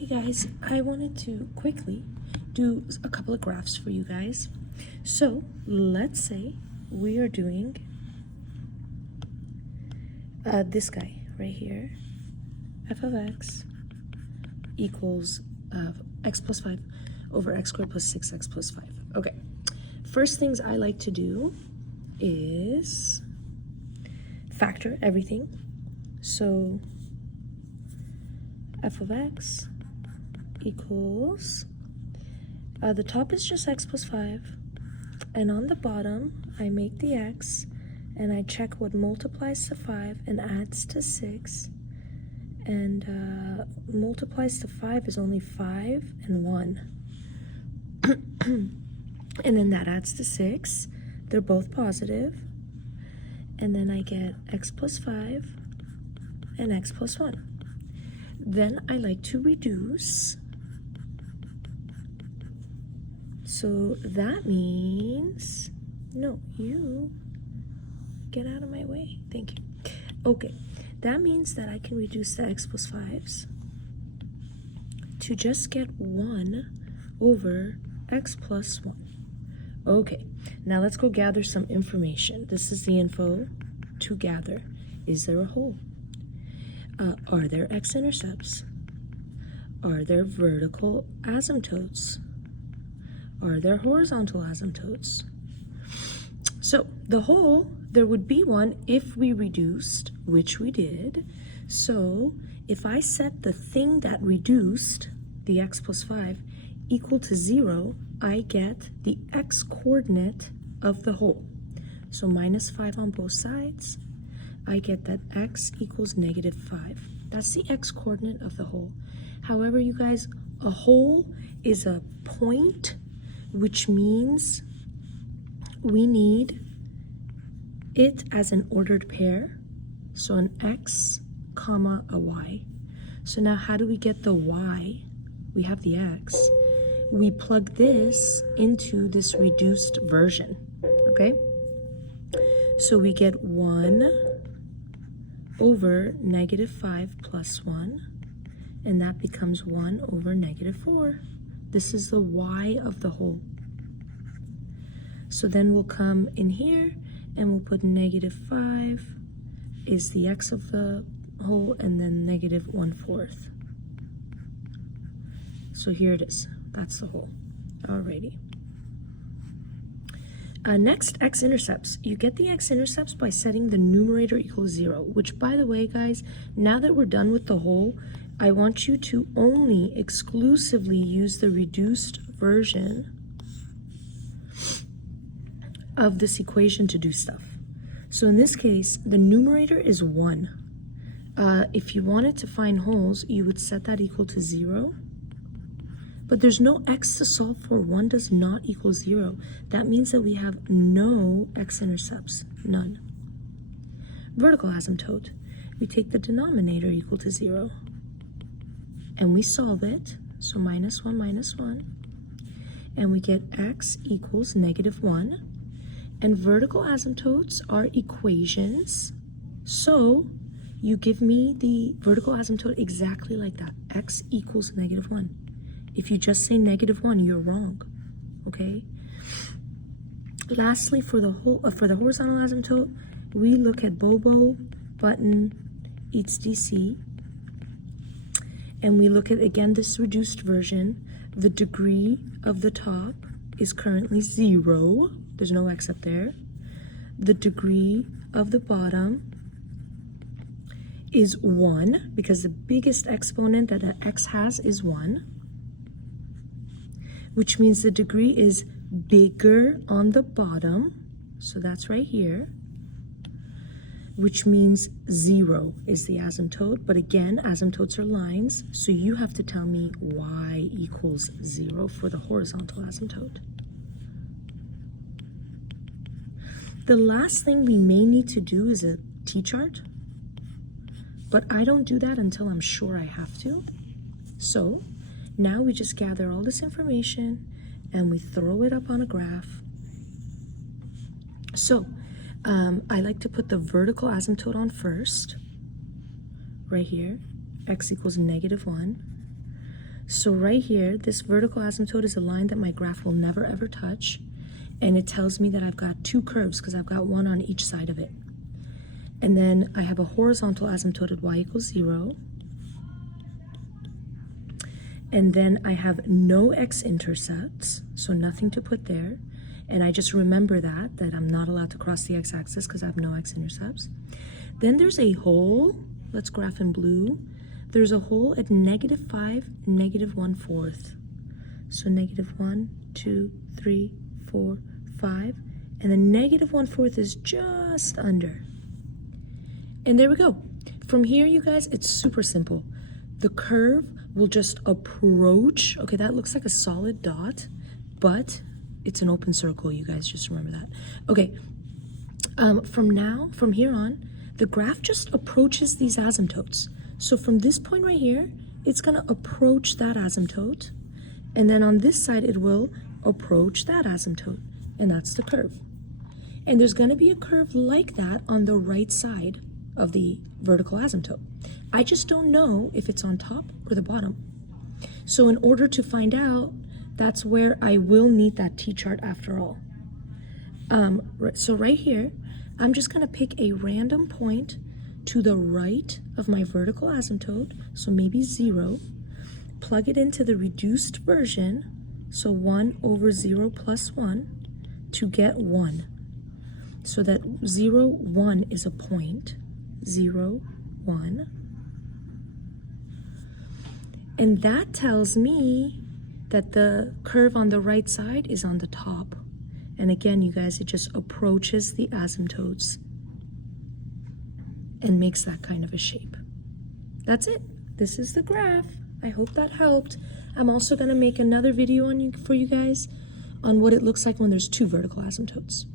Hey guys, I wanted to quickly do a couple of graphs for you guys. So let's say we are doing this guy right here, f of x equals x plus 5 over x squared plus 6x plus 5. Okay, first things I like to do is factor everything. So f of x equals, the top is just x plus 5, and on the bottom I make the x and I check what multiplies to 5 and adds to 6, and multiplies to 5 is only 5 and 1 and then that adds to 6. They're both positive, and then I get x plus 5 and x plus 1. Then I like to reduce. So that means, no, you get out of my way. Thank you. Okay, that means that I can reduce the x plus 5s to just get 1 over x plus 1. Okay, now let's go gather some information. This is the info to gather. Is there a hole? Are there x-intercepts? Are there vertical asymptotes? Are there horizontal asymptotes? So the hole, there would be one if we reduced, which we did. So if I set the thing that reduced, the x plus 5, equal to 0, I get the x-coordinate of the hole. So minus 5 on both sides. I get that x equals negative 5. That's the x-coordinate of the hole. However, you guys, a hole is a point, which means we need it as an ordered pair. So an x comma a y. So now how do we get the y? We have the x. We plug this into this reduced version, okay? So we get 1 over negative 5 plus 1, and that becomes 1 over negative 4. This is the y of the hole. So then we'll come in here and we'll put negative 5 is the x of the hole, and then negative 1/4. So here it is. That's the hole. Alrighty. Next, x-intercepts. You get the x-intercepts by setting the numerator equals 0, which, by the way, guys, now that we're done with the hole, I want you to only exclusively use the reduced version of this equation to do stuff. So in this case, the numerator is 1. If you wanted to find holes, you would set that equal to 0. But there's no x to solve for. 1 does not equal 0. That means that we have no x-intercepts, none. Vertical asymptote. We take the denominator equal to 0, and we solve it. So minus 1, and we get x equals negative 1. And vertical asymptotes are equations. So you give me the vertical asymptote exactly like that. X equals negative 1. If you just say negative 1, you're wrong, okay? Lastly, for the horizontal asymptote, we look at Bobo, button, eats DC, and we look at, again, this reduced version. The degree of the top is currently 0. There's no x up there. The degree of the bottom is 1, because the biggest exponent that an x has is 1. Which means the degree is bigger on the bottom, so that's right here, which means 0 is the asymptote. But again, asymptotes are lines, so you have to tell me y equals 0 for the horizontal asymptote. The last thing we may need to do is a t-chart, but I don't do that until I'm sure I have to. So now we just gather all this information and we throw it up on a graph. So I like to put the vertical asymptote on first, right here, x equals negative 1. So right here, this vertical asymptote is a line that my graph will never ever touch. And it tells me that I've got two curves because I've got one on each side of it. And then I have a horizontal asymptote at y equals 0. And then I have no x-intercepts, so nothing to put there. And I just remember that I'm not allowed to cross the x-axis because I have no x-intercepts. Then there's a hole, let's graph in blue. There's a hole at -5, -1/4. So -1, 2, 3, 4, 5. And the -1/4 is just under. And there we go. From here, you guys, it's super simple. The curve will just approach. Okay, that looks like a solid dot, but it's an open circle, you guys, just remember that. Okay, from here on, the graph just approaches these asymptotes. So from this point right here, it's gonna approach that asymptote, and then on this side, it will approach that asymptote, and that's the curve. And there's gonna be a curve like that on the right side of the vertical asymptote. I just don't know if it's on top or the bottom. So in order to find out, that's where I will need that t-chart after all. So right here, I'm just gonna pick a random point to the right of my vertical asymptote, so maybe 0, plug it into the reduced version, so 1 over 0 plus 1, to get 1. So that 0, 1 is a point, 0, 1. And that tells me that the curve on the right side is on the top. And again, you guys, it just approaches the asymptotes and makes that kind of a shape. That's it. This is the graph. I hope that helped. I'm also going to make another video for you guys on what it looks like when there's two vertical asymptotes.